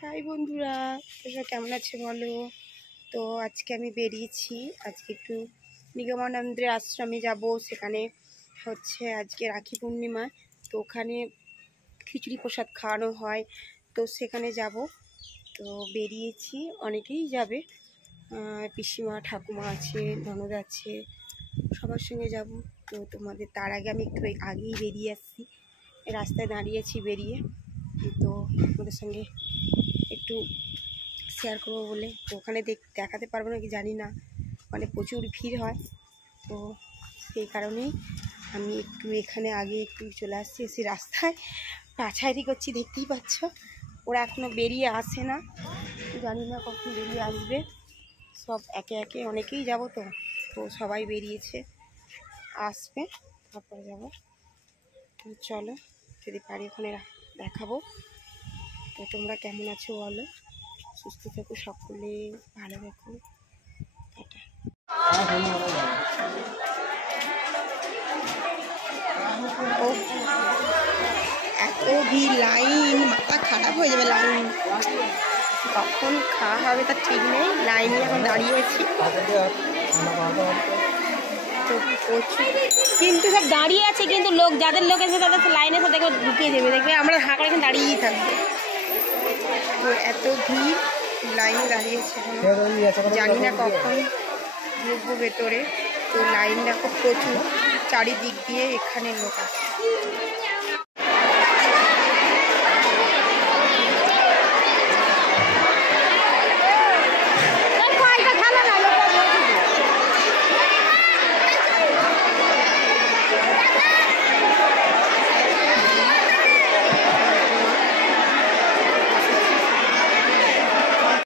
High বন্ধুরা, তোমরা কেমন আছো বলো। তো আজকে আমি বেরিয়েছি, আজকে একটু নিগমানন্দের আশ্রমে যাব। সেখানে হচ্ছে আজকে রাখি পূর্ণিমা, তো ওখানে খিচুড়ি প্রসাদ খাওয়ানো হয়, তো সেখানে যাব। তো বেরিয়েছি, অনেকেই যাবে, পিসিমা ঠাকুমা আছে, ননদ আছে, সবার সঙ্গে যাব। তো তোমাদের তার আগে আমি একটু আগেই বেরিয়ে আসছি, রাস্তায় দাঁড়িয়েছি বেরিয়ে, তো তোমাদের সঙ্গে একটু শেয়ার করবো বলে। তো ওখানে দেখাতে পারবো নাকি জানি না, মানে প্রচুর ভিড় হয়, তো সেই কারণেই আমি একটু এখানে আগে একটু চলে আসছি। এসে রাস্তায় পাছাইরি করছি, দেখতেই পাচ্ছ। ওরা এখনও বেরিয়ে আসে না, জানি না কখন বেরিয়ে আসবে। সব একে একে অনেকেই যাব, তো তো সবাই বেরিয়েছে, আসবে, তারপরে যাব। তো চলো, যদি পারি ওখানে দেখাবো। তো তোমরা কেমন আছো বলো, সুস্থ থেকো সকলে, ভালো থেকো, টাটা। এত ভিড়, লাইন, মাথা খারাপ হয়ে যাবে। লাইন কখন খাওয়া হবে তার ঠিক নেই, লাইনে এখন দাঁড়িয়েছি। তো প্রচুর, কিন্তু সব দাঁড়িয়ে আছে, কিন্তু লোক যাদের লোক এসে তাদের লাইনে সব দেখবে ঢুকিয়ে দেবে, দেখবে আমরা হাঁ করে এখানে দাঁড়িয়েই থাকবো। তো এত ভিড়, লাইনে দাঁড়িয়েছে, জানি না কখন ঢুকবো ভেতরে। তো লাইন দেখো প্রচুর, চারিদিক দিয়ে এখানে লোক আছে।